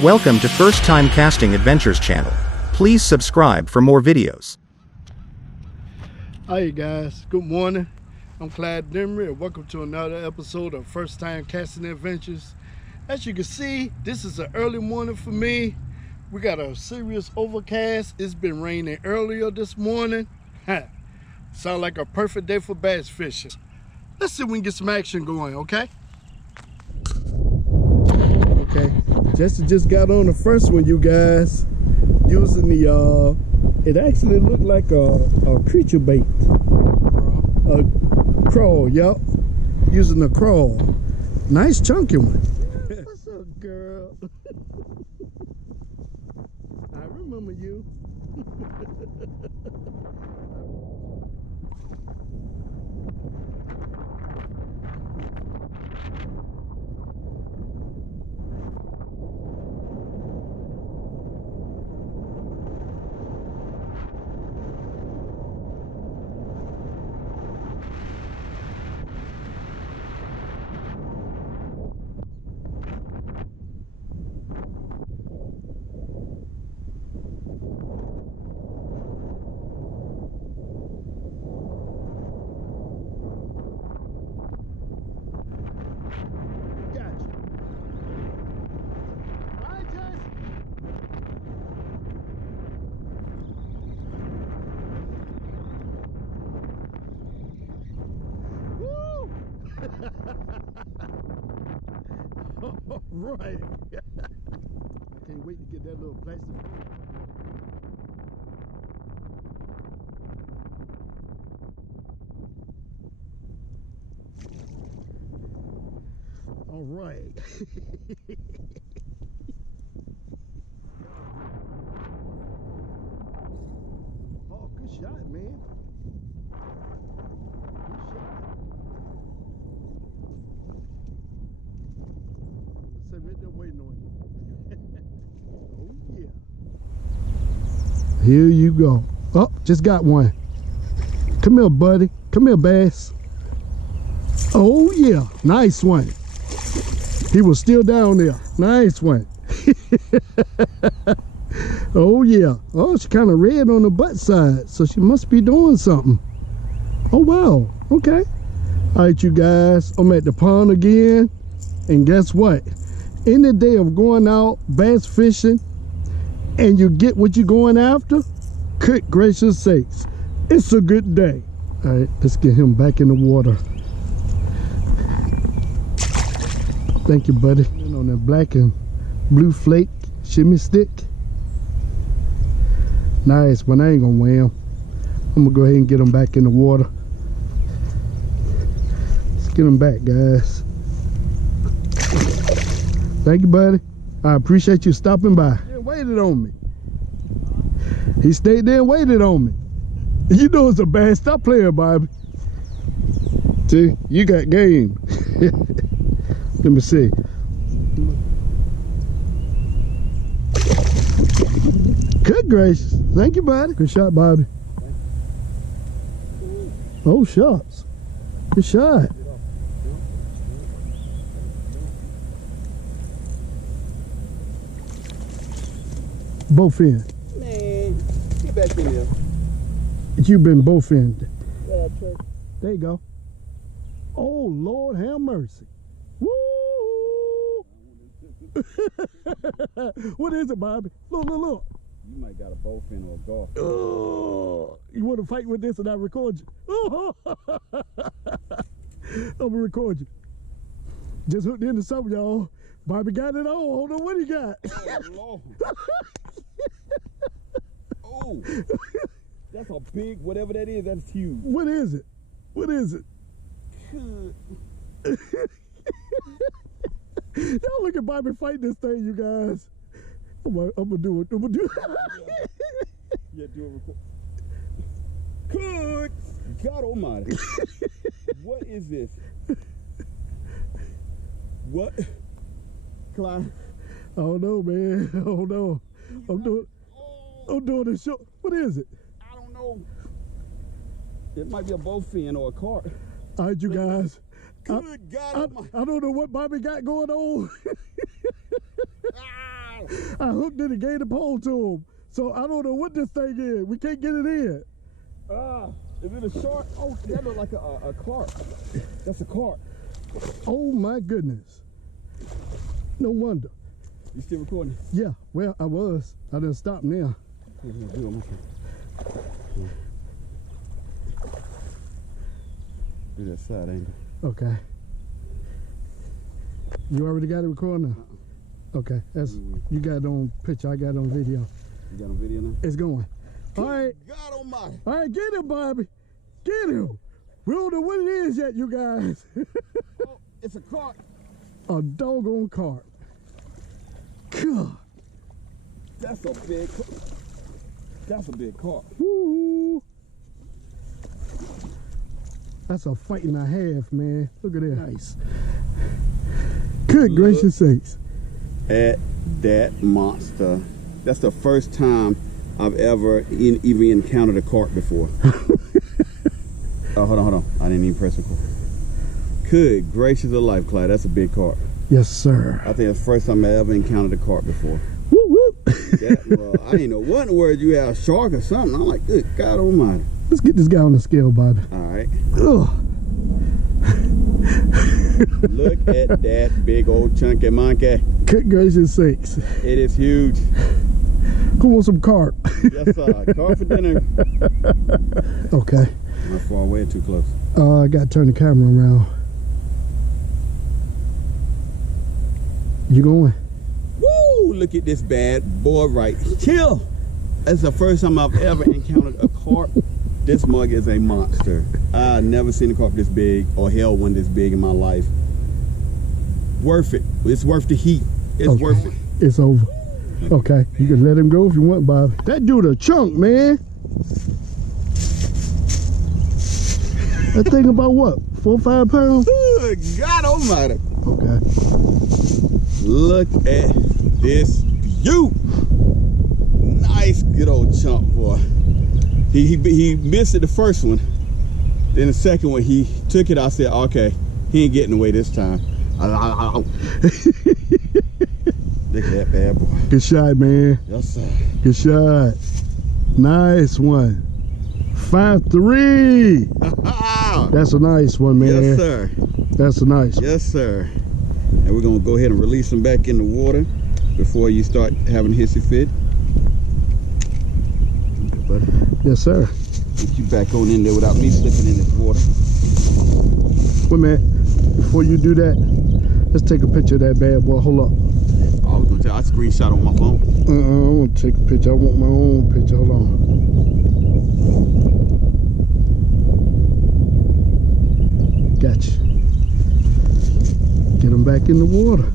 Welcome to First Time Casting Adventures channel. Please subscribe for more videos. Hi guys, good morning. I'm Clyde Demery and welcome to another episode of First Time Casting Adventures. As you can see, this is an early morning for me. We got a serious overcast. It's been raining earlier this morning. Sound like a perfect day for bass fishing. Let's see if we can get some action going, okay? Okay, Jesse just got on the first one, you guys, using the it actually looked like a creature bait. A crawl, yep. Using a crawl. Nice chunky one. What's up, girl? I remember you. Right. I can't wait to get that little plastic. All right. Oh, good shot, man. Good shot. Right there waiting on you. Oh yeah. Here you go. Oh, just got one. Come here, buddy. Come here, bass. Oh yeah. Nice one. He was still down there. Nice one. Oh yeah. Oh, she's kind of red on the butt side, so she must be doing something. Oh wow. Okay. All right, you guys. I'm at the pond again, and guess what? In the day of going out bass fishing and you get what you're going after, good gracious sakes, it's a good day. All right, let's get him back in the water. Thank you, buddy. And on that black and blue flake shimmy stick. Nice one. I ain't gonna weigh him. I'm gonna go ahead and get him back in the water. Let's get him back, guys. Thank you, buddy. I appreciate you stopping by. He waited on me. He stayed there and waited on me. You know it's a bass. Stop playing, Bobby. See, you got game. Let me see. Good gracious. Thank you, buddy. Good shot, Bobby. Oh, shots. Good shot. Both in. Man, get back in there. You've been both in. Yeah, there you go. Oh, Lord have mercy. Woo! What is it, Bobby? Look, look, look. You might got a bowfin or a golf. Oh, you want to fight with this and I record you? Oh. I'm going to record you. Just hooked into something, y'all. Bobby got it on. Hold on, what he got? Oh, Lord. Oh, that's a big, whatever that is, that's huge. What is it? What is it? Y'all look at Bobby fight this thing, you guys. I'm gonna do it. I'm gonna do it. Yeah, do it. Cook. God almighty. What is this? What? Clyde? I don't know, man. I don't know. I'm doing this show. What is it? I don't know. It might be a bowfin or a carp. All right, you guys. Good God. I don't know what Bobby got going on. I hooked it and gave the pole to him. So I don't know what this thing is. We can't get it in. Is it a shark? Oh, that looks like a carp. That's a carp. Oh my goodness. No wonder. You still recording? Yeah, well, I was. I didn't stop now. Do that side angle. Okay. You already got it recording now? Okay, that's you got it on picture, I got it on video. You got on video now? It's going. All right. God almighty. All right, get him, Bobby. Get him. We don't know what it is yet, you guys. Oh, it's a carp. A doggone carp. God. That's a big carp. That's a big carp. Woo. That's a fight and a half, man. Look at that. Nice. Good gracious sakes. At that monster. That's the first time I've ever even encountered a carp before. Oh, hold on. I didn't even press record. Good gracious of life, Clyde. That's a big carp. Yes, sir. I think it's the first time I ever encountered a carp before. Whoop, whoop. I didn't know what in the world you had, a shark or something. I'm like, good God almighty. Let's get this guy on the scale, Bobby. All right. Ugh. Look at that big old chunky monkey. Good gracious sakes. It is huge. Come on, some carp. Yes, sir. Carp for dinner. Okay. Not far away, too close. I got to turn the camera around. You going? Woo! Look at this bad boy right here. That's the first time I've ever encountered a carp. This mug is a monster. I've never seen a carp this big or held one this big in my life. Worth it. It's worth the heat. It's Okay. worth it. It's over. Okay, you can let him go if you want, Bobby. That dude a chunk, man. That thing about what? 4 or 5 pounds? Good God almighty. Okay. Look at this view. Nice good old chunk, boy. He missed it the first one. Then the second one, he took it. I said, okay, he ain't getting away this time. Look at that bad boy. Good shot, man. Yes, sir. Good shot. Nice one. 5-3. That's a nice one, man. Yes, sir. That's a nice one. Yes, sir. And we're going to go ahead and release them back in the water before you start having a hissy fit. Okay, buddy. Yes, sir. Get you back on in there without me slipping in this water. Wait a minute. Before you do that, let's take a picture of that bad boy. Hold up. I was going to tell you, I screenshot on my phone. I want to take a picture. I want my own picture. Hold on. Gotcha. Get them back in the water.